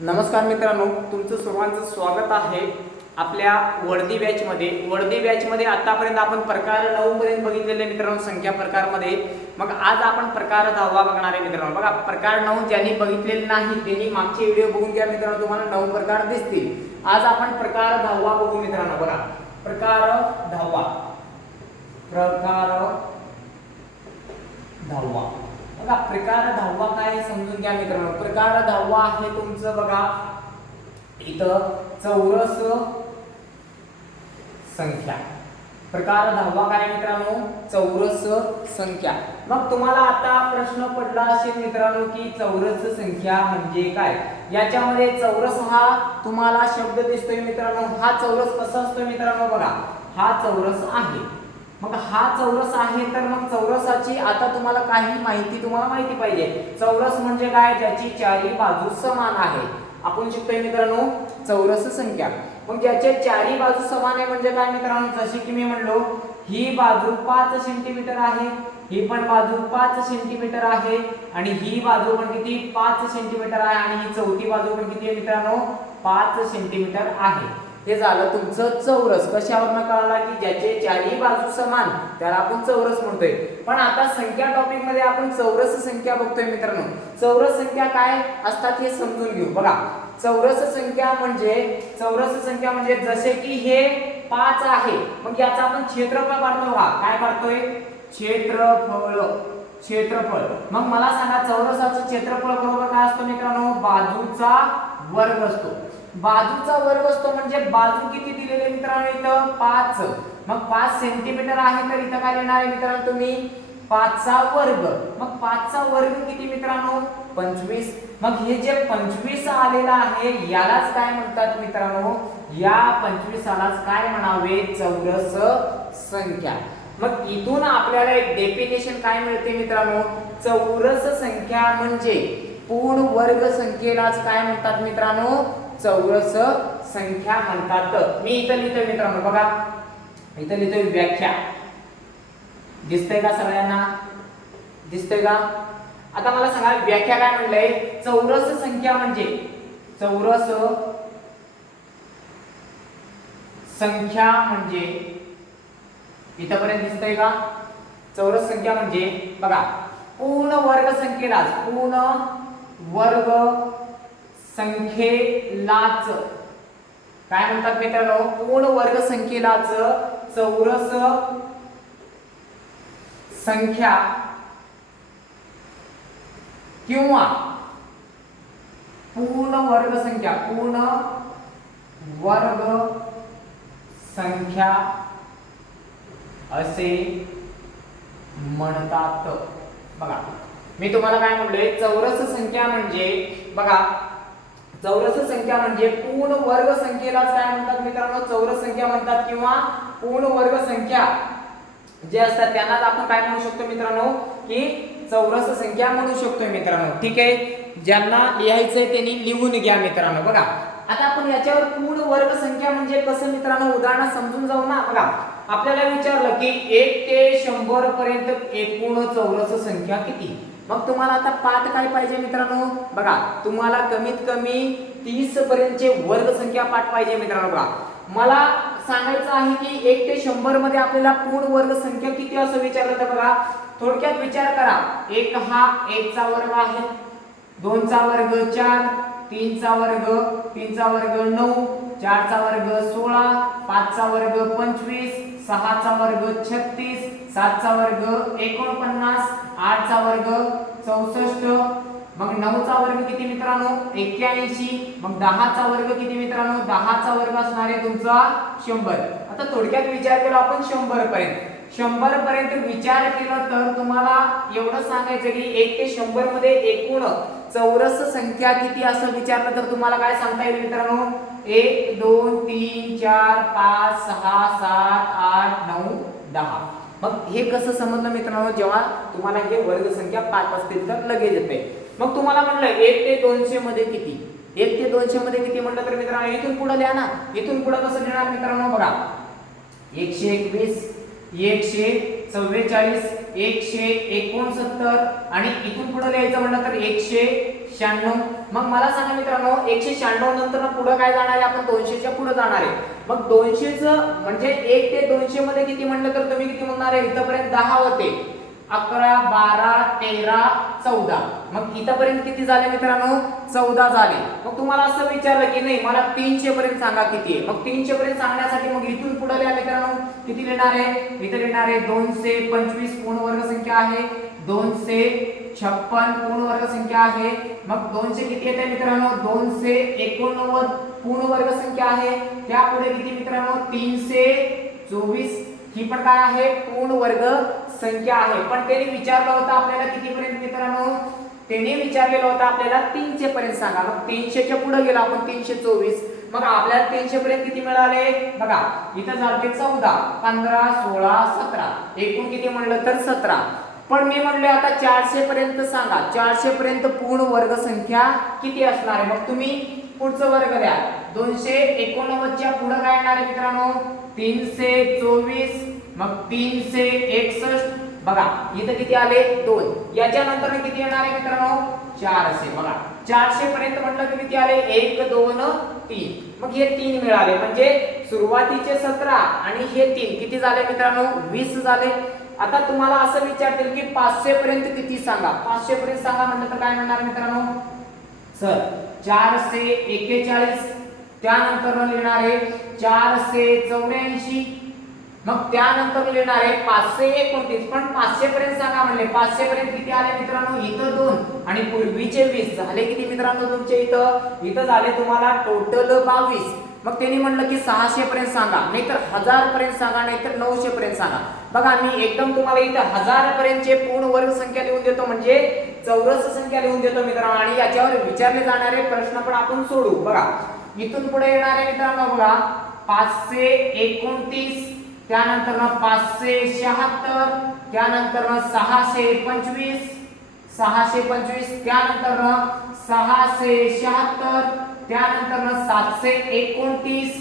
नमस्कार मित्रांनो तुमचं सर्वांचं स्वागत आहे आपल्या वर्दी बॅचमध्ये. वर्दी बॅचमध्ये आतापर्यंत आपण प्रकार नऊ पर्यंत बघितलेले मित्रांनो संख्या प्रकारमध्ये. मग आज आपण प्रकार दहावा बघणार आहे मित्रांनो. बघा प्रकार नऊ ज्यांनी बघितलेले नाही त्यांनी मागचे व्हिडिओ बघून घ्या मित्रांनो तुम्हाला नऊ प्रकार दिसतील. आज आपण प्रकार दहावा बघू मित्रांनो बघा. प्रकार दहावा. प्रकार दहावा. बघा प्रकार दहावा काय समजून घ्या मित्रांनो. प्रकार दहावा आहे तुमचं बघा. इथं चौरस संख्या. प्रकार दहावा काय मित्रांनो? चौरस संख्या. मग तुम्हाला आता प्रश्न पडला असेल मित्रांनो की चौरस संख्या म्हणजे काय? याच्यामध्ये चौरस हा तुम्हाला शब्द दिसतोय मित्रांनो. हा चौरस कसा असतो मित्रांनो बघा. हा चौरस आहे. मग हा चौरस आहे तर मग चौरसाची आता तुम्हाला काही माहिती तुम्हाला माहिती पाहिजे. चौरस म्हणजे काय? ज्याची चारी बाजू समान आहे. आपण शिकतोय मित्रांनो चौरस संख्या. मग ज्याच्या चारी बाजू समान आहे म्हणजे काय मित्रांनो? जशी की मी म्हणलो ही बाजू पाच सेंटीमीटर आहे ही पण बाजू पाच सेंटीमीटर आहे आणि ही बाजू पण किती? पाच सेंटीमीटर आहे आणि ही चौथी बाजू पण किती आहे मित्रांनो? पाच सेंटीमीटर आहे. हे झालं तुमचं चौरस. कशावरनं कळाला की ज्याचे चारही बाजू समान त्याला आपण चौरस म्हणतोय. पण आता संख्या टॉपिकमध्ये आपण चौरस संख्या बघतोय मित्रांनो. चौरस संख्या काय असतात हे समजून घेऊ. बघा चौरस संख्या म्हणजे चौरस संख्या म्हणजे जसे की हे पाच आहे. मग याचा आपण क्षेत्रफळ काढतो हा. काय काढतोय? क्षेत्रफळ. क्षेत्रफळ. मग मला सांगा चौरसाचं क्षेत्रफळ बरोबर काय असतो मित्रांनो? बाजूचा वर्ग असतो. बाजूचा वर्ग असतो म्हणजे बाजू किती दिलेले मित्रांनो इथं? पाच. मग पाच सेंटीमीटर आहे तर इथं काय लिहिणार आहे मित्रांनो तुम्ही? पाचचा वर्ग. मग पाचचा वर्ग किती मित्रांनो? पंचवीस. मग हे जे पंचवीस आलेलं आहे यालाच काय म्हणतात मित्रांनो? या पंचवीसालाच काय म्हणावे? चौरस संख्या. मग इथून आपल्याला एक डेफिनेशन काय मिळते मित्रांनो? चौरस संख्या म्हणजे पूर्ण वर्ग संख्येलाच काय म्हणतात मित्रांनो? चौरस संख्या म्हणतात. मी इथं लिहितोय मित्रांनो बघा. इथं लिहितोय व्याख्या. दिसतंय का सगळ्यांना? दिसतंय का? आता मला सांगा व्याख्या काय म्हणलंय? चौरस संख्या म्हणजे? चौरस संख्या म्हणजे? इथपर्यंत दिसतंय का? चौरस संख्या म्हणजे? बघा पूर्ण वर्ग संख्येला पूर्ण वर्ग संख्येलाच. काय म्हणतात मित्रांनो? पूर्ण वर्ग संख्येलाच चौरस संख्या किंवा पूर्ण वर्ग संख्या पूर्ण वर्ग संख्या असे म्हणतात. बघा मी तुम्हाला काय म्हणलोय? चौरस संख्या म्हणजे बघा चौरस संख्या म्हणजे पूर्ण वर्ग संख्येलाच काय म्हणतात मित्रांनो? चौरस संख्या म्हणतात किंवा पूर्ण वर्ग संख्या जे असतात त्यांनाच आपण काय म्हणू शकतो मित्रांनो? की चौरस संख्या म्हणू शकतो मित्रांनो. ठीक आहे? ज्यांना लिहायचंय त्यांनी लिहून घ्या मित्रांनो. बघा. आता आपण याच्यावर पूर्ण वर्ग संख्या म्हणजे कसं मित्रांनो? उदाहरण समजून जाऊ ना. बघा. आपल्याला विचारलं की एक ते शंभर पर्यंत एकूण चौरस संख्या किती? मग तुम्हाला आता पाठ काय पाहिजे मित्रांनो? बघा तुम्हाला कमीत कमी तीस पर्यंतचे वर्ग संख्या पाठ पाहिजे मित्रांनो बघा. मला सांगायचं आहे की एक ते शंभरमध्ये आपल्याला पूर्ण वर्ग संख्या किती असं विचारलं तर बघा थोडक्यात विचार करा. एक हा एकचा वर्ग आहे दोनचा वर्ग चार तीनचा वर्ग तीनचा वर्ग नऊ चारचा वर्ग सोळा पाचचा वर्ग पंचवीस सहाचा वर्ग छत्तीस सातचा वर्ग एकोणपन्नास आठचा वर्ग चौसष्ट. मग नऊचा वर्ग किती मित्रांनो? एक्क्याऐंशी. मग दहाचा वर्ग किती मित्रांनो? दहाचा वर्ग असणार आहे तुमचा शंभर. आता थोडक्यात विचार केला आपण शंभर पर्यंत शंभर पर्यंत विचार केला तर तुम्हाला एवढं सांगायचं की एक ते शंभरमध्ये एकूण चौरस संख्या किती असं विचारलं तर तुम्हाला काय सांगता येईल मित्रांनो? एक दोन तीन चार पाच सहा सात आठ नऊ दहा. मग हे कसं समजलं मित्रांनो? जेव्हा तुम्हाला हे वर्ग संख्या पाच असतील तर लगेच येते मग तुम्हाला म्हटलं एक ते दोनशे मध्ये किती? एक ते दोनशे मध्ये किती म्हटलं तर मित्रांनो इथून पुढे लिहा ना. इथून पुढे कसं लिहिणार मित्रांनो बघा. एकशे एकवीस एकशे चव्वेचाळीस एकशे एकोणसत्तर आणि इथून पुढे लिहायचं म्हटलं तर एकशे शहाण्णव. मग मला सांगा मित्रांनो एकशे शहाण्णव नंतर पुढे काय जाणार आहे? आपण दोनशेच्या पुढे जाणार आहे. मग दोनशेच म्हणजे एक ते दोनशे मध्ये किती म्हणलं तर तुम्ही किती म्हणणार आहे? इथपर्यंत दहा होते. अकरा बारा तेरा चौदा. मग इथपर्यंत किती झाले मित्रांनो? चौदा झाले. मग तुम्हाला असं विचारलं की नाही मला तीनशे पर्यंत सांगा किती आहे. मग तीनशे पर्यंत सांगण्यासाठी मग इथून पुढे लिहा मित्रांनो किती लिहिणार आहे? इथं लिहिणार आहे दोनशे पंचवीस पूर्ण वर्ग संख्या आहे. दोनशे छप्पन पूर्ण वर्ग संख्या आहे. मग दोनशे किती येते मित्रांनो? दोनशे एकोणनव्वद पूर्ण वर्ग संख्या आहे. त्यापुढे किती मित्रांनो? तीनशे चोवीस ही पण काय आहे? पूर्ण वर्ग संख्या आहे. पण त्यांनी विचारलं होतं आपल्याला किती पर्यंत मित्रांनो? त्यांनी विचारलेलं होतं आपल्याला तीनशे पर्यंत सांगा. मग तीनशेच्या पुढे गेलो आपण तीनशे चोवीस मग आपल्याला तीनशे पर्यंत किती मिळाले? बघा इथं झाले चौदा पंधरा सोळा सतरा. एकूण किती म्हणलं तर सतरा. पण मी म्हणले आता चारशे पर्यंत सांगा. चारशे पर्यंत पूर्ण वर्ग संख्या किती असणार आहे? मग तुम्ही पुढचं वर्ग द्या. दोनशे एकोणनव्वदच्या पुढे काय येणार आहे मित्रांनो? तीनशे चोवीस मग तीनशे एकसष्ट. बघा इथं किती आले? दोन. याच्यानंतर किती येणार आहे मित्रांनो? चारशे. बघा चारशे पर्यंत म्हटलं की किती आले? एक दोन तीन. मग हे तीन मिळाले. म्हणजे सुरुवातीचे सतरा आणि हे तीन. किती झाले मित्रांनो? वीस झाले. आता तुम्हाला असं विचारतील की पाचशे पर्यंत किती सांगा? पाचशे पर्यंत सांगा म्हटलं तर काय म्हणणार मित्रांनो? सर चारशे एक्केचाळीस त्यानंतर लिहिणार आहे चारशे चौऱ्याऐंशी. मग त्यानंतर लिहिणार आहे पाचशे एकोणतीस. पण पाचशे पर्यंत सांगा म्हणले. पाचशे पर्यंत किती आले मित्रांनो? इथं दोन. आणि पूर्वीचे वीस. झाले किती मित्रांनो तुमचे इथं? इथं झाले तुम्हाला टोटल बावीस. मग त्यांनी म्हणलं की सहाशे पर्यंत सांगा. नाहीतर हजार पर्यंत सांगा नाहीतर नऊशे पर्यंत सांगा. बघा मी एकदम तुम्हाला इथं हजार पर्यंतचे पूर्ण वर्ग संख्या लिहून देतो. म्हणजे चौरस संख्या लिहून देतो मित्रांनो. आणि याच्यावर विचारले जाणारे प्रश्न पण आपण सोडू. बघा. इथून पुढे येणारे मित्रांनो बघा पाचशे एकोणतीस त्यानंतर पाचशे शहात्तर त्यानंतर सहाशे पंचवीस सहाशे पंचवीस त्यानंतर सहाशे शहात्तर त्यानंतर सातशे एकोणतीस.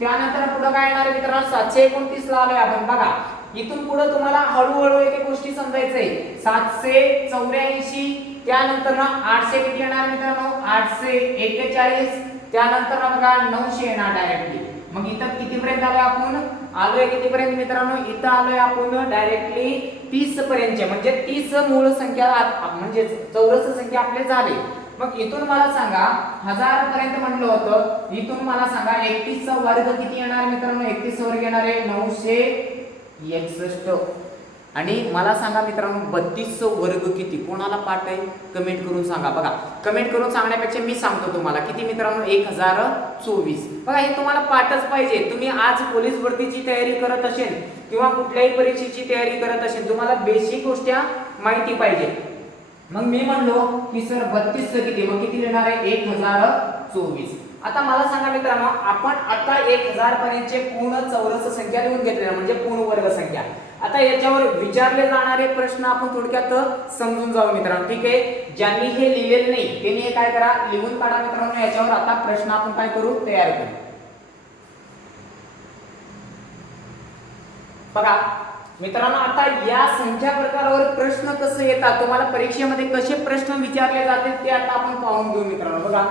त्यानंतर पुढे काय येणार आहे मित्रांनो? सातशे एकोणतीस ला आलोय आपण. बघा इथून पुढे तुम्हाला हळूहळू एक एक गोष्टी समजायचंय. सातशे चौऱ्याऐंशी त्यानंतर आठशे किती येणार मित्रांनो? आठशे एक्केचाळीस त्यानंतर बघा नऊशे येणार डायरेक्टली मग इथं किती पर्यंत आलोय आपण? आलोय किती पर्यंत मित्रांनो? इथं आलोय आपण डायरेक्टली तीस पर्यंतचे म्हणजे तीस मूळ संख्या म्हणजे चौरस संख्या आपले झाले. मग इथून मला सांगा हजार पर्यंत म्हटलं होतं. इथून मला सांगा एकतीस वर्ग किती येणार मित्रांनो? एकतीस वर्ग येणार आहे नऊशे एकसष्ट. आणि मला सांगा मित्रांनो बत्तीस वर्ग किती? कोणाला पाठ आहे? कमेंट करून सांगा. बघा कमेंट करून सांगण्यापेक्षा मी सांगतो तुम्हाला. किती मित्रांनो? एक हजार चोवीस. बघा हे तुम्हाला पाठच पाहिजे. तुम्ही आज पोलीस भरतीची तयारी करत असेल किंवा कुठल्याही परीक्षेची तयारी करत असेल तुम्हाला बेसिक गोष्ट्या माहिती पाहिजे. मग मी म्हणलो की सर बत्तीस किती? मग किती लिहिणार आहे? एक हजार चोवीस. आता मला सांगा मित्रांनो आपण आता एक हजार पर्यंतचे पूर्ण चौरस संख्या लिहून घेतलेल्या म्हणजे पूर्ण वर्ग संख्या. आता याच्यावर विचारले जाणारे प्रश्न आपण थोडक्यात समजून जाऊ मित्रांनो. ठीक आहे? ज्यांनी हे लिहिलेले नाही त्यांनी हे काय करा? लिहून काढा मित्रांनो. याच्यावर आता प्रश्न आपण काय करू? तयार करू. बघा मित्रांनो आता या संख्या प्रकारावर प्रश्न कसे येतात? तुम्हाला परीक्षेमध्ये कसे प्रश्न विचारले जातील ते आता आपण पाहून घेऊ मित्रांनो. बघा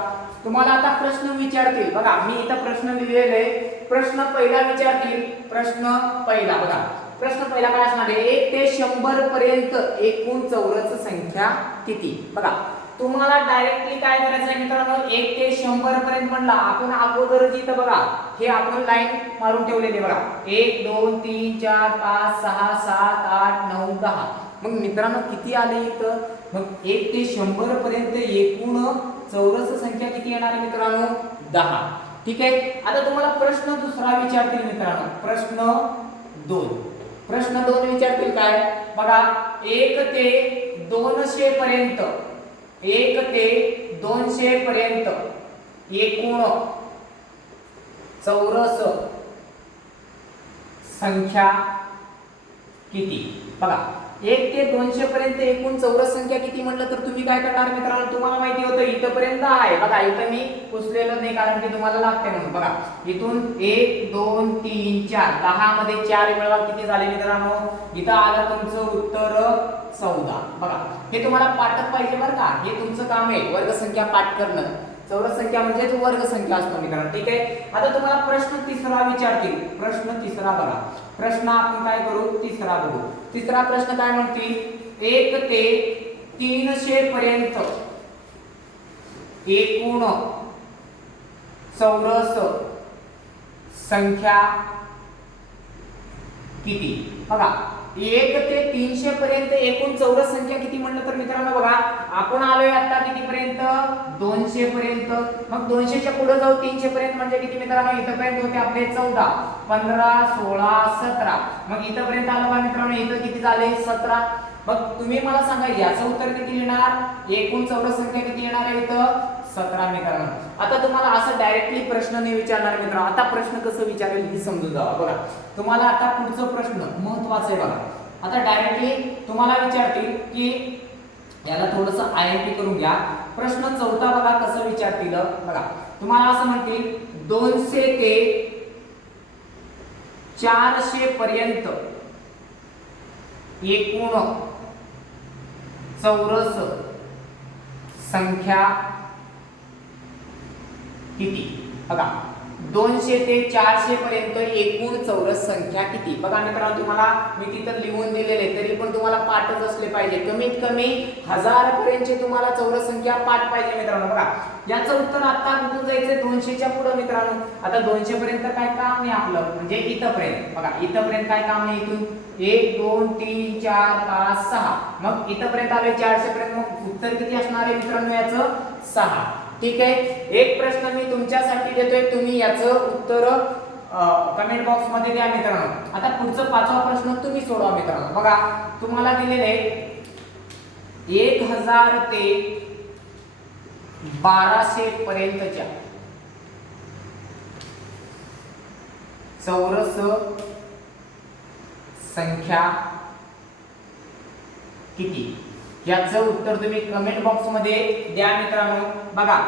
तुम्हाला आता प्रश्न विचारतील. बघा मी इथं प्रश्न लिहिलेले प्रश्न पहिला विचारतील. प्रश्न पहिला. बघा प्रश्न पहिला काय असणार आहे एक ते शंभर पर्यंत एकूण चौरस संख्या किती? बघा तुम्हाला डायरेक्टली काय करायचं आहे मित्रांनो? एक ते शंभर पर्यंत म्हणला. आपण अगोदर इथं बघा हे आपण लाईन मारून ठेवलेले बघा. एक दोन तीन चार पाच सहा सात आठ नऊ दहा. मग मित्रांनो किती आले इथं? मग एक ते शंभर पर्यंत एकूण चौरस संख्या किती येणार आहे मित्रांनो? दहा. ठीक आहे? आता तुम्हाला प्रश्न दुसरा विचारतील मित्रांनो. प्रश्न दोन. प्रश्न दोन विचारतील काय? बघा एक ते दोनशे पर्यंत एक ते दोनशे पर्यंत एकूण चौरस संख्या किती? बघा. एक ते दोनशे पर्यंत एकूण चौरस संख्या किती म्हटलं तर तुम्ही काय करणार मित्रांनो? तुम्हाला माहिती होतं इथपर्यंत आहे. बघा इथं मी पुसलेलं नाही कारण की तुम्हाला लागते म्हणून. बघा इथून एक दोन तीन चार. दहा मध्ये चार मिळवा किती झाले मित्रांनो? इथं आलं तुमचं उत्तर चौदा. बघा हे तुम्हाला पाठक पाहिजे बरं का? हे तुमचं काम आहे वर्गसंख्या पाठ करणं. चौरस संख्या म्हणजे वर्ग संख्या असतो मित्रांनो. ठीक आहे? आता तुम्हाला प्रश्न तिसरा विचारतील. प्रश्न तिसरा बघा. प्रश्न आपण काय करू? तिसरा बघू. तिसरा प्रश्न काय म्हणतील? एक ते तीनशे पर्यंत. एकूण चौरस संख्या किती? बघा. एक ते तीनशे पर्यंत एकूण चौरस संख्या किती म्हणलं तर मित्रांनो बघा आपण आलोय आता किती पर्यंत दोनशे पर्यंत. मग दोनशेच्या पुढे जाऊ तीनशे पर्यंत म्हणजे किती मित्रांनो? इथपर्यंत होते आपले चौदा पंधरा सोळा सतरा. मग इथपर्यंत आलो का मित्रांनो इथं किती झाले? सतरा. मग तुम्ही मला सांगा याचं उत्तर किती येणार? एकूण चौरस संख्या किती येणार आहे इथं? सतरा मित्रांनो आता तुम्हाला असं डायरेक्टली प्रश्न नाही विचारणार मित्रांनो आता प्रश्न कसं विचारेल हे समजून जावा. बघा तुम्हाला आता पुढचं प्रश्न महत्वाचं आहे बघा. आता डायरेक्टली तुम्हाला विचारतील की याला थोडस आय एम पी करून घ्या. प्रश्न चौथा बघा कसं विचारतील. बघा तुम्हाला असं म्हणतील दोनशे ते चारशे पर्यंत एकूण चौरस संख्या किती? बघा दोनशे ते चारशे पर्यंत एकूण चौरस संख्या किती? बघा मित्रांनो तुम्हाला मी तिथं लिहून दिलेले तरी पण तुम्हाला पाठच असले पाहिजे. कमीत कमी हजार पर्यंतची तुम्हाला चौरस संख्या पाठ पाहिजे मित्रांनो. बघा याचं उत्तर आता कुठून जायचंय? दोनशेच्या पुढे मित्रांनो. आता दोनशे पर्यंत काय काम नाही आपलं? म्हणजे इथंपर्यंत. बघा इथंपर्यंत काय काम नाही इथून? एक दोन तीन चार पाच सहा. मग इथंपर्यंत आले चारशे पर्यंत. मग उत्तर किती असणार आहे मित्रांनो याचं? सहा. ठीक आहे? एक प्रश्न मी तुमच्यासाठी देतोय तुम्ही याचं उत्तर कमेंट बॉक्समध्ये द्या मित्रांनो. आता पुढचा पाचवा प्रश्न तुम्ही सोडवा मित्रांनो. बघा तुम्हाला दिलेले एक हजार ते बाराशे पर्यंतच्या चौरस संख्या किती? याचं उत्तर तुम्ही कमेंट बॉक्समध्ये द्या मित्रांनो. बघा.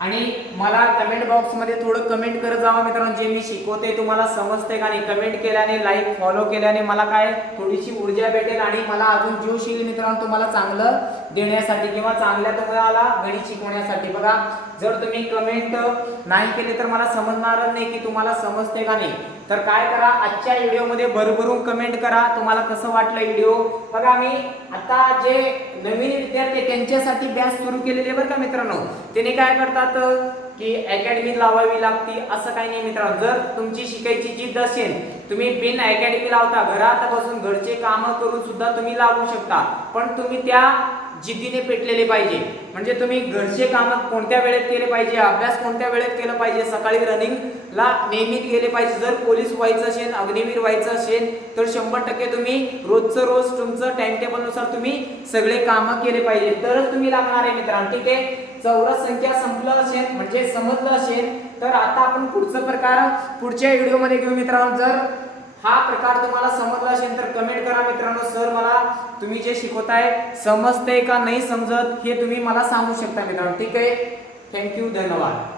आणि मला कमेंट बॉक्समध्ये थोडं कमेंट करत जावा मित्रांनो. जे मी शिकवते तुम्हाला समजते का नाही? कमेंट केल्याने लाईक फॉलो केल्याने मला काय थोडीशी ऊर्जा भेटेल आणि मला अजून जोश येईल मित्रांनो तुम्हाला चांगलं देण्यासाठी किंवा चांगल्या तुम्हाला गणित शिकवण्यासाठी. बघा. जर तुम्ही कमेंट नाही केले तर मला समजणारच नाही की तुम्हाला समजते का नाही. तर काय करा आजच्या व्हिडिओमध्ये भरभरून कमेंट करा. तुम्हाला कसं वाटलं व्हिडिओ? बघा मी आता जे नवीन विद्यार्थी त्यांच्यासाठी बॅच सुरू केलेली बरं का मित्रांनो. त्याने काय करतात की अकॅडमी लावावी लागती असं काही नाही मित्रांनो. जर तुमची शिकायची जिद्द असेल तुम्ही बिन अकॅडमी लावता घरात बसून घरचे कामं करून सुद्धा तुम्ही लावू शकता. पण तुम्ही त्या जिद्दीने पेटलेले पाहिजे. म्हणजे तुम्ही घरचे कामं कोणत्या वेळेत केले पाहिजे अभ्यास कोणत्या वेळेत केलं पाहिजे सकाळी रनिंगला नेहमीच गेले पाहिजे. जर पोलीस व्हायचं असेल अग्निवीर व्हायचं असेल तर शंभर टक्के तुम्ही रोजचं रोज तुमचं टाइम टेबलनुसार तुम्ही सगळे कामं केले पाहिजे. तरच तुम्ही लागणार आहे मित्रांनो ठीक आहे? चौरस संख्या संपलं असेल म्हणजे समजलं असेल तर आता आपण पुढचं प्रकार पुढच्या व्हिडिओमध्ये घेऊ मित्रांनो. जर हा प्रकार तुम्हाला समजला असेल तर कमेंट करा मित्रांनो. सर मला तुम्ही जे शिकवताय समजते का नाही समजत हे तुम्ही मला सांगू शकता मित्रांनो. ठीक आहे? थँक्यू धन्यवाद.